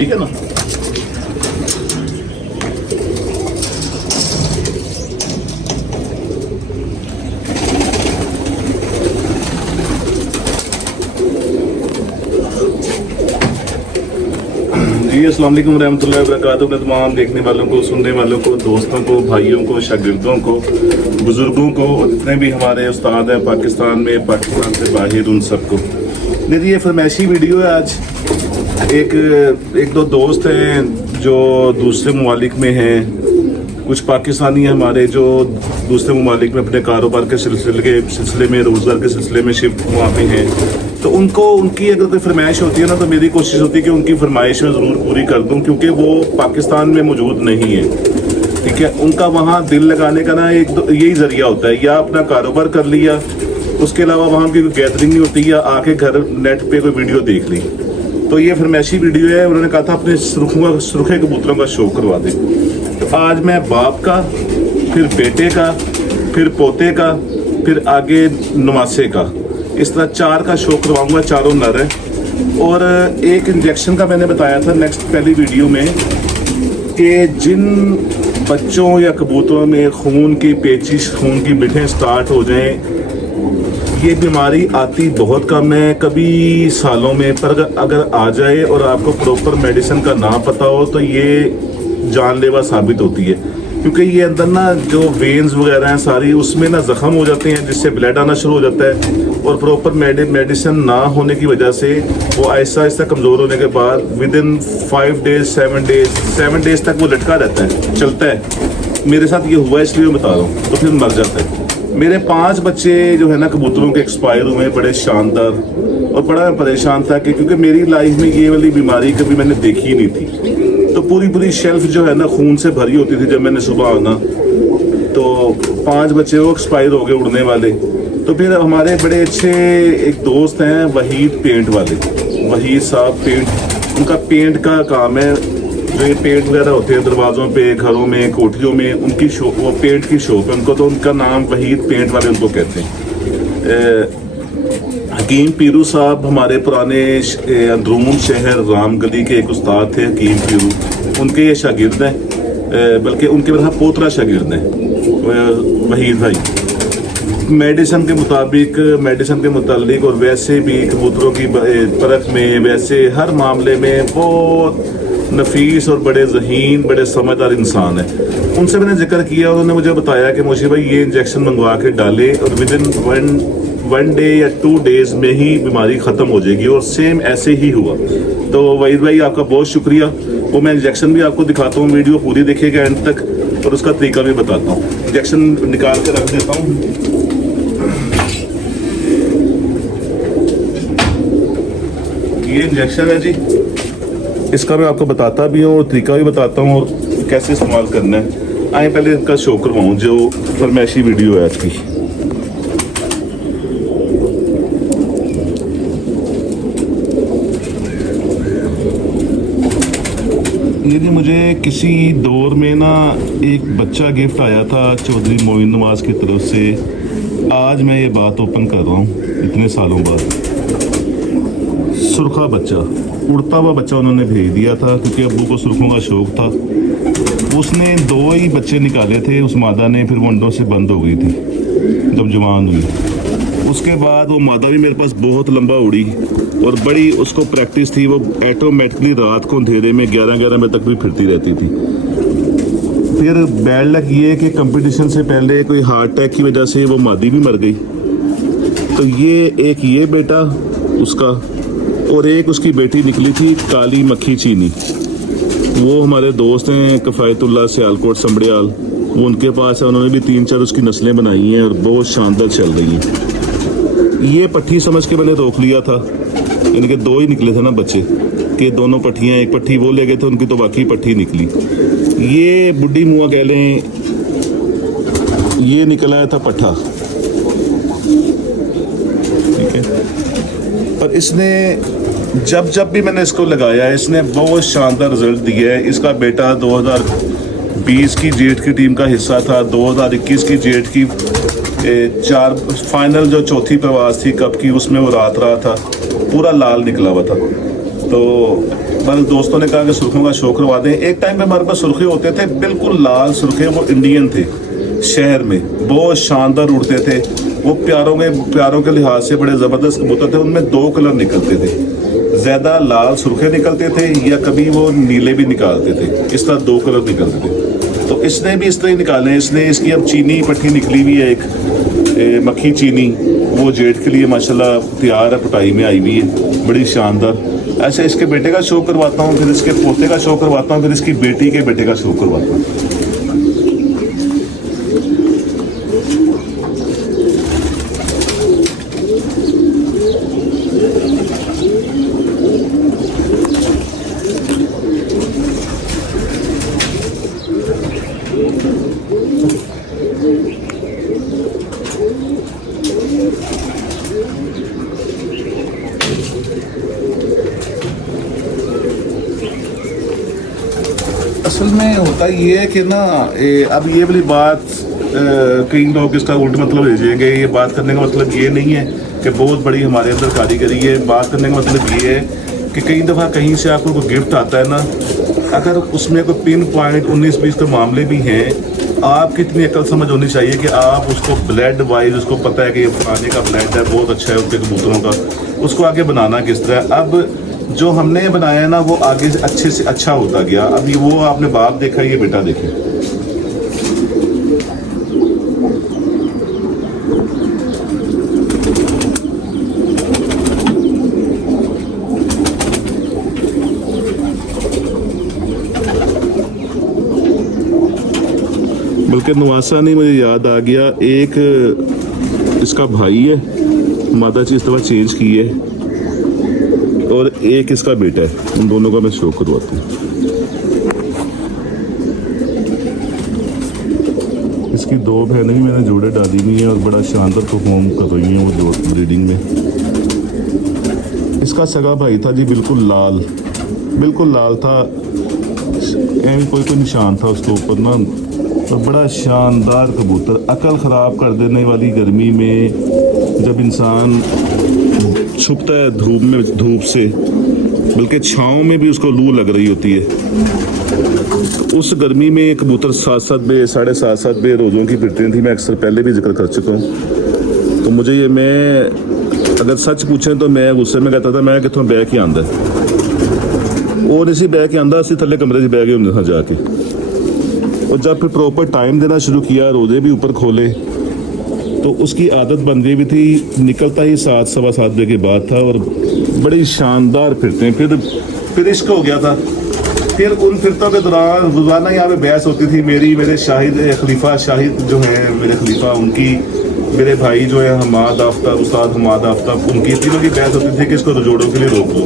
ठीक है ना। जी अस्सलाम वालेकुम रहमतुल्लाहि व बरकातहू। अपने तमाम देखने वालों को, सुनने वालों को, दोस्तों को, भाइयों को, शागिर्दों को, बुजुर्गों को और जितने भी हमारे उस्ताद हैं पाकिस्तान में, पाकिस्तान से बाहर, उन सबको मेरी ये फरमाइशी वीडियो है। आज एक दो दोस्त हैं जो दूसरे ममालिक में हैं, कुछ पाकिस्तानी हैं हमारे जो दूसरे ममालिक में अपने कारोबार के सिलसिले में, रोज़गार के सिलसिले में शिफ्ट वहाँ पे हैं। तो उनकी अगर कोई फरमाइश होती है ना, तो मेरी कोशिश होती है कि उनकी फरमाइश में ज़रूर पूरी कर दूं, क्योंकि वो पाकिस्तान में मौजूद नहीं है। ठीक है, उनका वहाँ दिल लगाने का ना यही ज़रिया होता है, या अपना कारोबार कर लिया, उसके अलावा वहाँ की कोई गैदरिंग नहीं होती, या आके घर नेट पे कोई वीडियो देख ली। तो ये फरमाइशी वीडियो है। उन्होंने कहा था अपने सुरखे कबूतरों का शो करवा दे। तो आज मैं बाप का, फिर बेटे का, फिर पोते का, फिर आगे नवासे का, इस तरह 4 का शो करवाऊंगा। चारों नर हैं। और एक इंजेक्शन का मैंने बताया था पहली वीडियो में कि जिन बच्चों या कबूतरों में खून की पेचिश, खून की बिठें स्टार्ट हो जाएं, ये बीमारी आती बहुत कम है, कभी सालों में, पर अगर आ जाए और आपको प्रॉपर मेडिसिन का ना पता हो तो ये जानलेवा साबित होती है। क्योंकि ये अंदर ना जो वेन्स वगैरह हैं सारी, उसमें ना जख्म हो जाते हैं, जिससे ब्लड आना शुरू हो जाता है। और प्रॉपर मेडिसिन ना होने की वजह से वो आहिस्ता आहिस्ता कमज़ोर होने के बाद विदिन 5 डेज 7 डेज तक वो लटका रहता है, चलता है। मेरे साथ ये हुआ, इसलिए मैं बता रहा हूँ। तो फिर मर जाता है। मेरे 5 बच्चे जो है ना कबूतरों के एक्सपायर हुए, बड़े शानदार। और बड़ा परेशान था कि क्योंकि मेरी लाइफ में ये वाली बीमारी कभी मैंने देखी ही नहीं थी। तो पूरी शेल्फ जो है ना खून से भरी होती थी जब मैंने सुबह आना। तो 5 बच्चे वो एक्सपायर हो गए, उड़ने वाले। तो फिर हमारे बड़े अच्छे एक दोस्त हैं वहीद पेंट वाले, वहीद साहब पेंट, उनका पेंट का काम है। जो ये पेंट वगैरह होते हैं दरवाज़ों पे, घरों में, कोठियों में, उनकी शॉप, वो पेंट की शॉप है उनको। तो उनका नाम वहीद पेंट वाले उनको कहते हैं। हकीम पीरू साहब हमारे पुराने अंदरूम शहर रामगली के एक उस्ताद थे, हकीम पीरू। उनके ये शागिर्द हैं, बल्कि उनके मेरा पोतरा शागिर्द हैं वहीद भाई। मेडिसिन के मुताबिक, मेडिसिन के मुतालिक, और वैसे भी कबूतरों की परख में, वैसे हर मामले में बहुत नफीस और बड़े ज़हीन, बड़े समझदार इंसान है। उनसे मैंने जिक्र किया, उन्होंने मुझे बताया कि मुझे भाई ये इंजेक्शन मंगवा के डाले और विदिन 1 डे या 2 डेज में ही बीमारी ख़त्म हो जाएगी। और सेम ऐसे ही हुआ। तो वहीद भाई आपका बहुत शुक्रिया। वो मैं इंजेक्शन भी आपको दिखाता हूँ, वीडियो पूरी देखिएगा एंड तक, और उसका तरीका भी बताता हूँ। इंजेक्शन निकाल के रख देता हूँ। ये इंजेक्शन है जी, इसका मैं आपको बताता भी हूँ, तरीका भी बताता हूँ और कैसे इस्तेमाल करना है। आए पहले इसका शो करवाऊँ जो फरमाइशी वीडियो है आज की। ये जी मुझे किसी दौर में ना एक बच्चा गिफ्ट आया था चौधरी मोइन नवाज की तरफ से। आज मैं ये बात ओपन कर रहा हूँ इतने सालों बाद। सुरखा बच्चा, उड़ता हुआ बच्चा उन्होंने भेज दिया था, क्योंकि अब्बू को सुरखों का शौक था। उसने 2 ही बच्चे निकाले थे उस मादा ने, फिर वो अंडों से बंद हो गई थी जब जवान हुई। उसके बाद वो मादा भी मेरे पास बहुत लंबा उड़ी और बड़ी उसको प्रैक्टिस थी। वो ऑटोमेटिकली रात को अंधेरे में 11-11 बजे तक भी फिरती रहती थी। फिर बैड लक ये कि कंपटीशन से पहले कोई हार्ट अटैक की वजह से वो मादी भी मर गई। तो ये बेटा उसका, और एक उसकी बेटी निकली थी काली मक्खी चीनी। वो हमारे दोस्त हैं कफ़ायतुल्लाह सियालकोट संबड़ियाल, वो उनके पास है। उन्होंने भी 3-4 उसकी नस्लें बनाई हैं और बहुत शानदार चल रही हैं। ये पट्ठी समझ के मैंने रोक लिया था, इनके 2 ही निकले थे ना बच्चे, कि दोनों पट्टियाँ, एक पट्टी वो ले गए थे, उनकी तो बाकी पट्टी निकली। ये बुढ़ी मुआ कह लें, ये निकला आया था पट्ठा। ठीक है, पर इसने जब भी मैंने इसको लगाया है, इसने बहुत शानदार रिजल्ट दिया है। इसका बेटा 2020 की जेठ की टीम का हिस्सा था, 2021 की जेठ की 4 फाइनल जो चौथी प्रवास थी कप की, उसमें वो रात रहा था, पूरा लाल निकला हुआ था। तो बस दोस्तों ने कहा कि सुर्खों का शौक करवा दें। एक टाइम पे हमारे पास सुर्खे होते थे, बिल्कुल लाल सुर्खे, वो इंडियन थे, शहर में बहुत शानदार उड़ते थे। वो प्यारों के लिहाज से बड़े ज़बरदस्त कबूतर थे। उनमें 2 कलर निकलते थे, ज़्यादा लाल सुर्खे निकलते थे या कभी वो नीले भी निकालते थे, इस तरह 2 कलर निकलते थे। तो इसने भी इस तरह ही निकाले। इसने इसकी अब चीनी पट्टी निकली हुई है, एक मक्खी चीनी, वो जेठ के लिए माशाल्लाह तैयार है, पटाई में आई हुई है, बड़ी शानदार। ऐसे इसके बेटे का शो करवाता हूँ, फिर इसके पोते का शो करवाता हूँ, फिर इसकी बेटी के बेटे का शो करवाता हूँ। असल में होता ये है कि ना अब ये वाली बात कई लोग इसका उल्ट मतलब भेजेंगे। ये बात करने का मतलब ये नहीं है कि बहुत बड़ी हमारे अंदर कारीगरी है। बात करने का मतलब ये है कि कई दफ़ा कहीं से आपको कोई गिफ्ट आता है ना, अगर उसमें कोई पिन पॉइंट 19-20 के मामले भी हैं, आपकी इतनी अकल समझ होनी चाहिए कि आप उसको ब्लड वाइज, उसको पता है कि ये फलाने का ब्लड है, बहुत अच्छा है उनके कबूतरों का, उसको आगे बनाना किस तरह। अब जो हमने बनाया है ना, वो आगे से अच्छे से अच्छा होता गया। अभी वो आपने बाप देखा, ये बेटा देखे। बल्कि नवासा नहीं, मुझे याद आ गया, एक इसका भाई है, मादा चीज दफा चेंज की है, और एक इसका बेटा है। उन दोनों का मैं शो करवाता हूँ। इसकी 2 बहनें भी मैंने जोड़े डाली हुई हैं और बड़ा शानदार परफॉर्म कर रही हैं वो ब्रीडिंग में। इसका सगा भाई था जी, बिल्कुल लाल था, एवं कोई निशान था उसके ऊपर ना, और बड़ा शानदार कबूतर। अकल ख़राब कर देने वाली गर्मी में जब इंसान छुपता है धूप से, बल्कि छाँव में भी उसको लू लग रही होती है, तो उस गर्मी में कबूतर 7-7 बजे 7:30 बजे रोज़ों की फिरती थी। मैं अक्सर पहले भी जिक्र कर चुका हूँ। तो मुझे ये, मैं अगर सच पूछें तो मैं गुस्से में कहता था मैं कितों बह के आंदा, और इसी बह के आंदा असी थले कमरे से बह गए होंगे जाके। और जब फिर प्रॉपर टाइम देना शुरू किया, रोजे भी ऊपर खोले, तो उसकी आदत बन गई भी थी। निकलता ही 7-7:15 बजे के बाद था, और बड़ी शानदार फिरते हैं। फिर इश्क हो गया था। फिर उन फिरतों के दौरान रोज़ाना यहाँ पे बहस होती थी मेरे खलीफा शाहिद जो हैं, मेरे खलीफा, उनकी, मेरे भाई जो है हमाद आफ्ताब, उस्ताद हमाद आफ्ताब, उनकी तीनों की बहस होती थी कि इसको रजोड़ों के लिए रोक दो।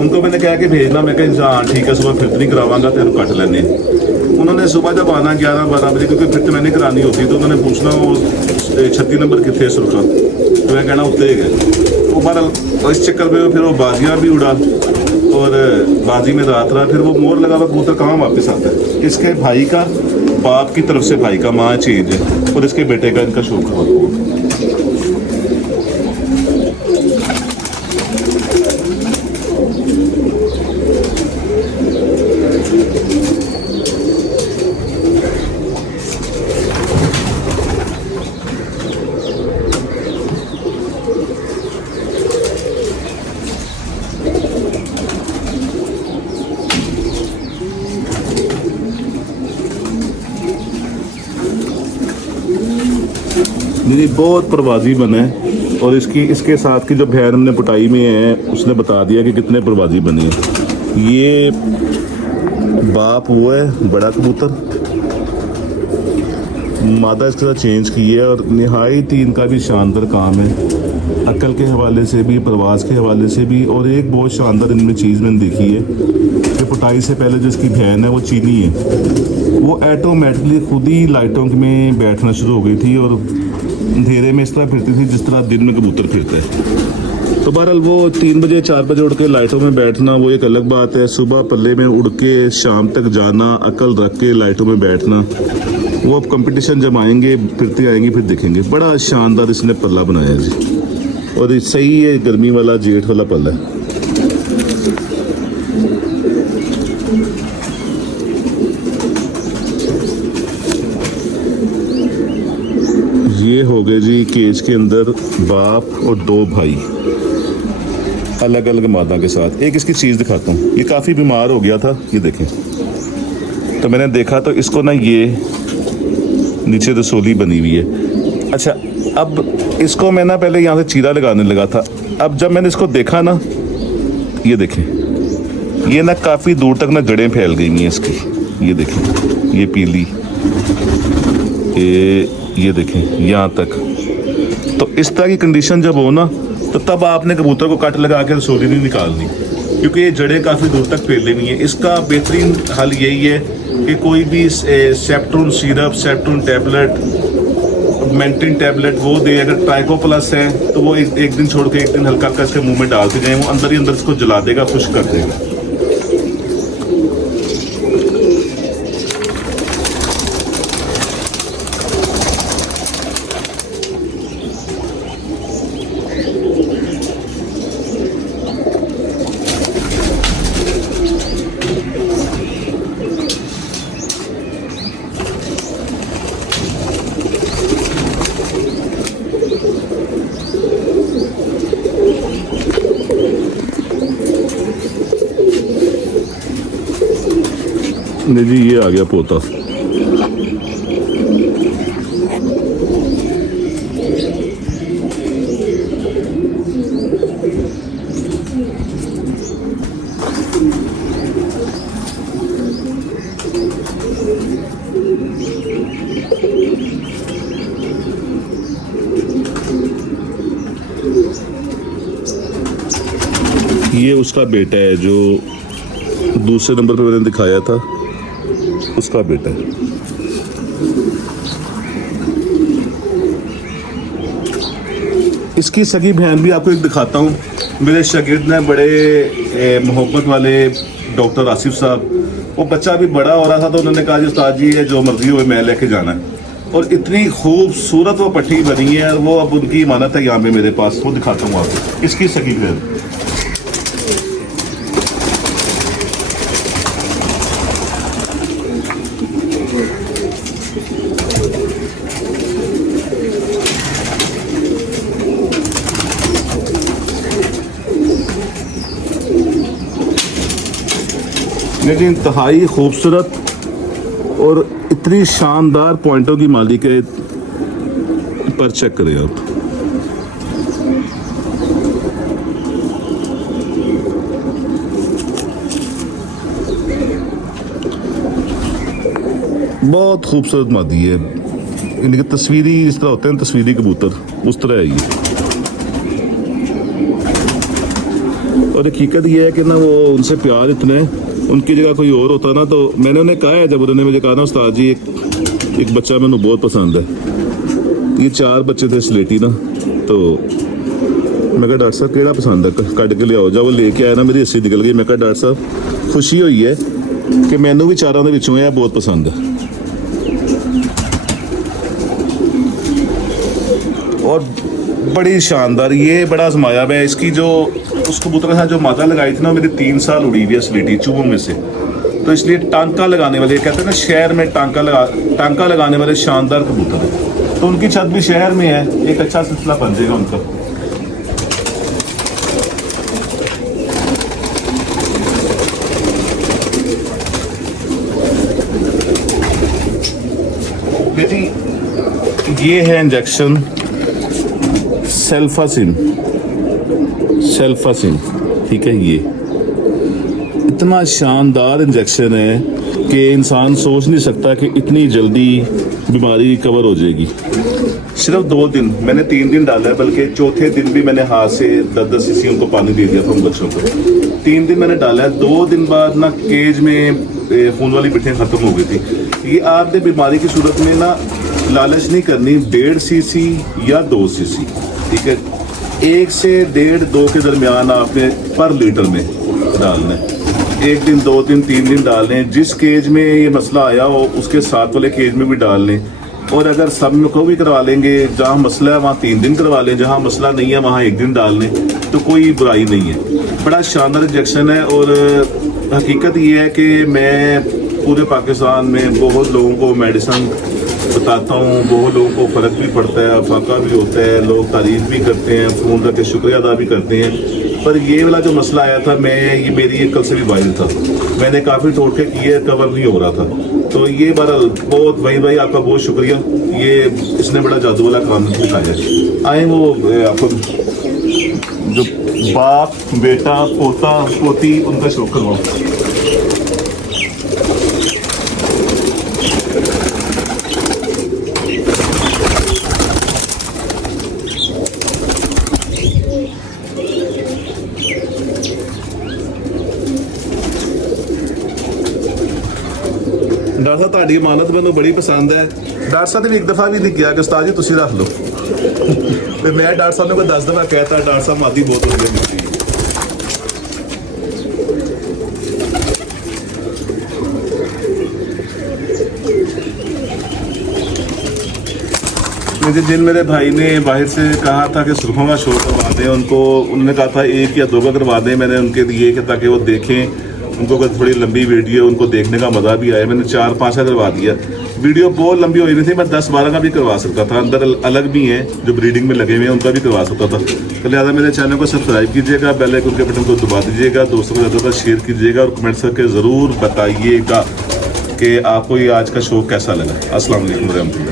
उनको मैंने कहा कि भेजना, मैं कहा हाँ ठीक है, सुबह फिरतनी करवाऊंगा, फिर कट लेने। उन्होंने सुबह जब आना 11-12 बजे, क्योंकि फिर मैंने करानी होती, तो उन्होंने पूछना वो 36 नंबर कितने सुरखा, तो मैं कहना उत्ते गए। वो बहरहाल इस चक्कर में फिर वो बाजियाँ भी उड़ा, और बाजी में रात रहा। फिर वो मोर लगा हुआ कबूतर कहाँ वापस आता है। इसके भाई का, बाप की तरफ से भाई का, माँ चेंज है, और इसके बेटे का इनका शौक हुआ। मेरी बहुत परवाजी बने, और इसके साथ की जो बहन हमने पुटाई में है, उसने बता दिया कि कितने परवाजी बने हैं। ये बाप वो है बड़ा कबूतर, मादा इसके साथ चेंज की है, और निहायत ही इनका भी शानदार काम है, अकल के हवाले से भी, परवाज़ के हवाले से भी। और एक बहुत शानदार इनमें चीज़ मैंने देखी है कि पुटाई से पहले जो इसकी बहन है वो चीनी है, वो ऑटोमेटिकली खुद ही लाइटों में बैठना शुरू हो गई थी, और अंधेरे में इस तरह फिरती थी जिस तरह दिन में कबूतर फिरते हैं। तो बहरहाल वो 3 बजे 4 बजे उड़ के लाइटों में बैठना वो एक अलग बात है। सुबह पल्ले में उड़ के शाम तक जाना, अकल रख के लाइटों में बैठना, वो अब कंपटीशन जब आएंगे, फिरते आएंगे, फिर देखेंगे। बड़ा शानदार इसने पल्ला बनाया जी, और सही है, गर्मी वाला जेठ वाला पल्ला है। है जी केज के अंदर बाप और 2 भाई अलग अलग मादा के साथ। एक इसकी चीज़ दिखाता हूँ, ये काफ़ी बीमार हो गया था, ये देखें। तो मैंने देखा तो इसको ना ये नीचे रसोली बनी हुई है। अच्छा, अब इसको मैं ना पहले यहाँ से चीरा लगाने लगा था। अब जब मैंने इसको देखा ना, ये देखें, ये ना काफ़ी दूर तक ना जड़ें फैल गई हैं इसकी। ये देखें, ये पीली, ये देखें यहाँ तक। तो इस तरह की कंडीशन जब हो ना, तो तब आपने कबूतर को कट लगा के रसोली नहीं निकालनी, क्योंकि ये जड़ें काफ़ी दूर तक फैल हुई हैं। इसका बेहतरीन हल यही है कि कोई भी सेप्ट्रोन सिरप, सेप्ट्रोन टैबलेट, मेंटिन टैबलेट वो दे। अगर ट्राइको प्लस है तो वो एक दिन छोड़ के एक दिन हल्का हल्का इसके मुंह में डालते जाएं, वो अंदर ही अंदर इसको जला देगा, खुश्क कर देगा। नहीं जी, ये आ गया पोता। ये उसका बेटा है जो दूसरे नंबर पे मैंने दिखाया था, उसका बेटा है। इसकी सगी बहन भी आपको एक दिखाता हूँ। मेरे शागिर्द ने बड़े मोहब्बत वाले डॉक्टर आसिफ साहब, वो बच्चा भी बड़ा हो रहा था तो उन्होंने कहा जी उस्ताद जी है जो मर्जी हो मैं लेके जाना है। और इतनी खूबसूरत वो पट्टी बनी है, वो अब उनकी इमानत है यहाँ पे मेरे पास, वो दिखाता हूँ आपको। इसकी सगी बहन लेकिन इंतहाई खूबसूरत और इतनी शानदार पॉइंटों की मालिक है। पर चेक करें आप, बहुत खूबसूरत मादी है। इनकी तस्वीरी इस तरह होते हैं, तस्वीरी कबूतर उस तरह है ये। और हकीकत ये है कि ना वो उनसे प्यार इतने, उनकी जगह कोई और होता ना तो मैंने उन्हें कहा है, जब उन्होंने मुझे कहा ना उस्ताद जी एक बच्चा मैंने बहुत पसंद है। ये 4 बच्चे थे स्लेटी ना, तो मैं कहा डॉक्टर साहब केड़ा पसंद है कट के लियाओ। जब वो लेके आया ना मेरी हंसी निकल गई। मैं कहा डॉक्टर साहब खुशी हुई है कि मैनू भी 4 ਦੇ ਵਿੱਚੋਂ ਇਹ बहुत पसंद है। और बड़ी शानदार, ये बड़ा आजमाया है। इसकी जो उस कबूतर के साथ जो मादा लगाई थी ना, मेरी 3 साल उड़ी हुई है स्लेटी चूहों में से। तो इसलिए टांका लगाने वाले, कहते हैं ना शहर में टांका लगाने वाले शानदार कबूतर है। तो उनकी छत भी शहर में है, एक अच्छा सिलसिला बन जाएगा उनका। बेटी ये है इंजेक्शन सेल्फासिन, ठीक है। ये इतना शानदार इंजेक्शन है कि इंसान सोच नहीं सकता कि इतनी जल्दी बीमारी कवर हो जाएगी। सिर्फ 2 दिन, मैंने 3 दिन डाला है, बल्कि चौथे दिन भी मैंने हाथ से 10-10 सीसी उनको पानी दे दिया था उन बच्चों को। 3 दिन मैंने डाला है। 2 दिन बाद ना केज में खून वाली बिटियाँ ख़त्म हो गई थी। ये आपने बीमारी की सूरत में ना लालच नहीं करनी, 1.5 सीसी या 2 सीसी, ठीक है। 1 से 1.5-2 के दरमियान आपने पर लीटर में डालना है। 1 दिन 2 दिन 3 दिन डाल लें। जिस केज में ये मसला आया हो उसके साथ वाले केज में भी डाल लें। और अगर सब में को भी करवा लेंगे, जहाँ मसला है वहाँ 3 दिन करवा लें, जहाँ मसला नहीं है वहाँ 1 दिन डाल लें, तो कोई बुराई नहीं है। बड़ा शानदार इंजेक्शन है। और हकीकत ये है कि मैं पूरे पाकिस्तान में बहुत लोगों को मेडिसन बताता हूँ, बहुत लोगों को फ़र्क भी पड़ता है, अफाका भी होता है, लोग तारीफ़ भी करते हैं, फ़ोन करके शुक्रिया अदा भी करते हैं। पर ये वाला जो मसला आया था, ये मेरी एक कल से भी वायरल था, मैंने काफ़ी टोटके किए, कवर नहीं हो रहा था। तो ये बहरहाल बहुत भाई आपका बहुत शुक्रिया, ये इसने बड़ा जादू वाला काम दिखाया है। आए वो आपको जो बाप बेटा पोता पोती उनका शौक करवाओ। डॉक्टर साहब ਤੁਹਾਡੀ ਇਮਾਨਤ ਮੈਨੂੰ ਬੜੀ ਪਸੰਦ ਹੈ। ਡਾਕਟਰ ਸਾਹਿਬ ਨੇ ਇੱਕ ਦਫਾ ਵੀ ਨਹੀਂ ਕਿਹਾ ਕਿ ਉਸਤਾਦ ਜੀ ਤੁਸੀਂ ਰੱਖ ਲਓ ਤੇ ਮੈਂ ਡਾਕਟਰ ਸਾਹਿਬ ਨੂੰ ਕੋਈ 10 ਦਫਾ ਕਹਿਤਾ, ਡਾਕਟਰ ਸਾਹਿਬ ਮਾਦੀ ਬਹੁਤ ਹੋ ਗਈ। मुझे जिन मेरे भाई ने बाहर से कहा था कि सुर्खों का शो करवा दें उनको, उन्होंने कहा था 1 या 2 का करवा दें, मैंने उनके लिए कि ताकि वो देखें, उनको कोई थोड़ी लंबी वीडियो उनको देखने का मज़ा भी आया। मैंने 4-5 का करवा दिया। वीडियो बहुत लंबी हो रही थी, मैं 10-12 का भी करवा सकता था, अंदर अलग भी हैं जो ब्रीडिंग में लगे हुए हैं, उनका भी करवा सकता था। तो लिहाजा मेरे चैनल को सब्सक्राइब कीजिएगा, बेल आइकन के बटन को दबा दीजिएगा, दोस्तों को ज़्यादा शेयर कीजिएगा और कमेंट्स करके ज़रूर बताइएगा कि आपको ये आज का शो कैसा लगा। अस्सलाम वालेकुम रहमतुल्लाह।